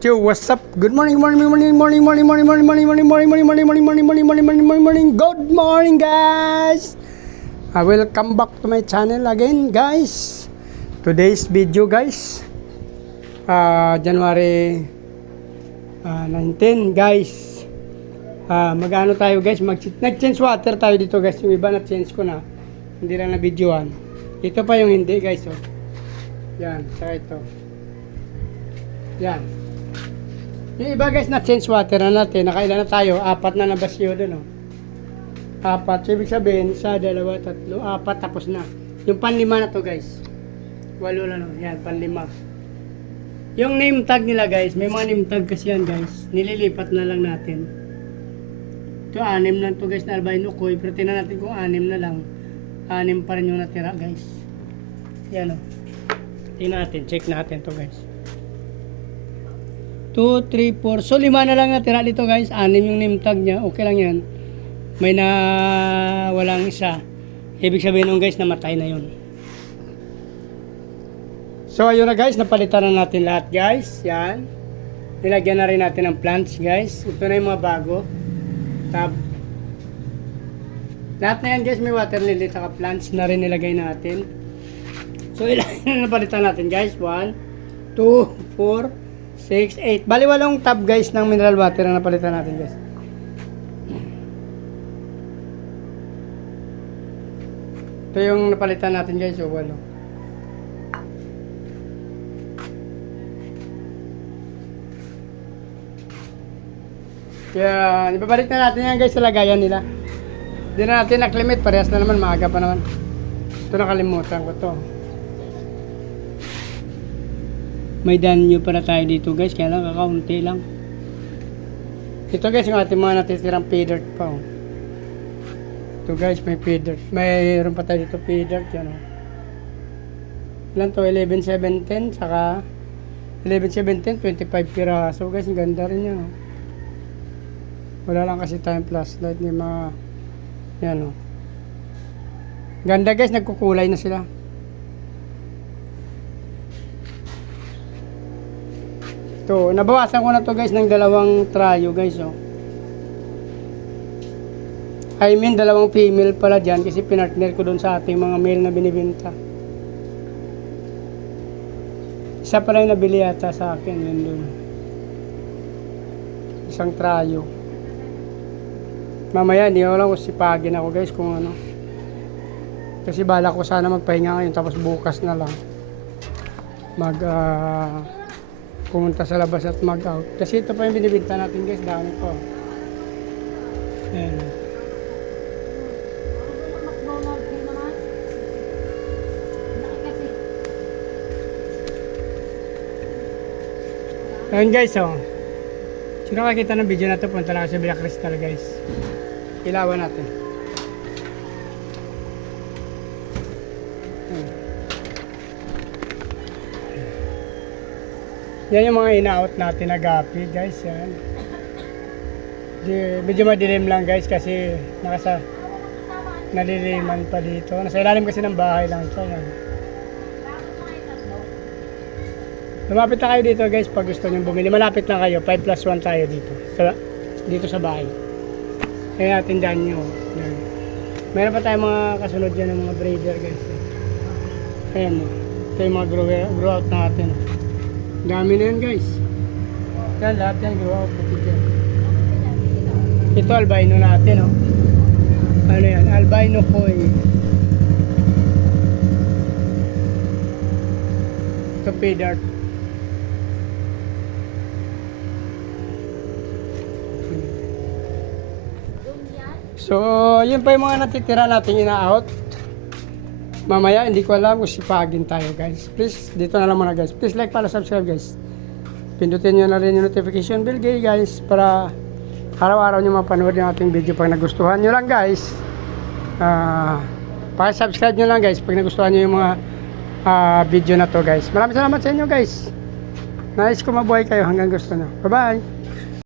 Yo, what's up? Good morning, morning, morning, morning, morning, morning, morning, morning, morning, morning, morning, morning, morning, morning, morning, morning, morning, morning, morning. Good morning, guys. Welcome back to my channel again, guys. Today's video, guys. January 19, guys. Mag-ano tayo, guys? Nag-change water tayo dito, guys. Yung iba na-change ko na. Hindi lang na-videoan. Ito pa yung hindi, guys. Oh. Yan, saka ito. Yan. Yung iba guys na change water na natin, nakailan na tayo, 4 na nabasyo doon, oh. 4, so ibig sabihin, 1, 2, 3, 4, tapos na. Yung panlima na to guys, 8 na no, yan, panlima. Yung name tag nila guys, may mga name tag kasi yan guys, nililipat na lang natin. Ito 6 lang to guys na albino koi, pero tingnan natin kung 6 na lang. 6 pa rin yung natira guys. Yan, oh. Tingnan natin, check natin to guys. 2, 3, 4. So 5 na lang natira dito guys. 6 yung name tag niya. Okay lang yan. May na walang isa. Ibig sabihin nung guys namatay na yun. So ayun na guys. Napalitan na natin lahat guys. Yan. Nilagyan na rin natin ng plants guys. Ito na yung mga bago. Tab. Lahat na yan guys. May water lily. Saka plants na rin nilagay natin. So ilan na napalitan natin guys. 1, 2, 4, 6, 8. Bali 8 tub guys ng mineral water ang napalitan natin guys. Ito yung napalitan natin guys. So 8. Kaya ibabalik na natin yan guys sa lagayan nila. Hindi na natin naklimit. Parehas na naman. Maaga pa naman. Ito nakalimutan ko to. May danyo para tayo dito guys, kaya lang kakaunti lang. Ito guys yung ating mga natitirang pay dirt pa, oh. Ito guys may pay dirt. Mayroon pa tayo dito pay dirt yan, oh. Ilan to? 11, 7, 10 saka 11, 7, 10, 25 piraso guys. Ang ganda rin yan, oh. Wala lang kasi tayong flashlight ni mga yan, oh. Ganda guys, nagkukulay na sila. So, nabawasan ko na to guys ng 2 trayo guys, oh. I mean 2 female pala dyan kasi pinartner ko doon sa ating mga male na binibenta. Isa pala yung nabili yata sa akin yun doon. 1 trayo. Mamaya hindi ko lang kung sipagin ako guys kung ano. Kasi bala ko sana magpahinga ngayon tapos bukas na lang pumunta sa labas at mag-out. Kasi ito pa yung binibinta natin guys. Dami po. Ayan. Ayan guys, oh. Sino kakita ng video na ito? Punta lang sa Villa Cristal guys. Ilawan natin. Yan yung mga ina-out natin na gapi guys, yan. Medyo madilim lang guys kasi naliliman pa dito. Nasa ilalim kasi ng bahay lang siya, yan. Lumapit na kayo dito guys pag gusto nyo bumili. Malapit lang kayo, 5+1 tayo dito sa bahay. Kaya natin dyan nyo. Yan. Meron pa tayong mga kasunod dyan ng mga breeder guys. Ayan mo. Ito yung mga grow out natin. Dami na yan guys. Yan lahat yan grow out pati dyan. Ito albino natin, oh. Ano yan? Albino koi. Ito pay dirt. So yun pa yung mga natitira natin ina-out. Mamaya hindi ko alam kung sipagin tayo guys. Please dito na lang muna guys. Please like, follow, subscribe guys. Pindutin nyo na rin yung notification bell guys para araw-araw nyo mapanood yung ating video pag nagustuhan nyo lang guys. Paki-subscribe nyo lang guys pag nagustuhan nyo yung mga video na to guys. Maraming salamat sa inyo guys. Nice ko mabuhay kayo hanggang gusto nyo. Bye bye.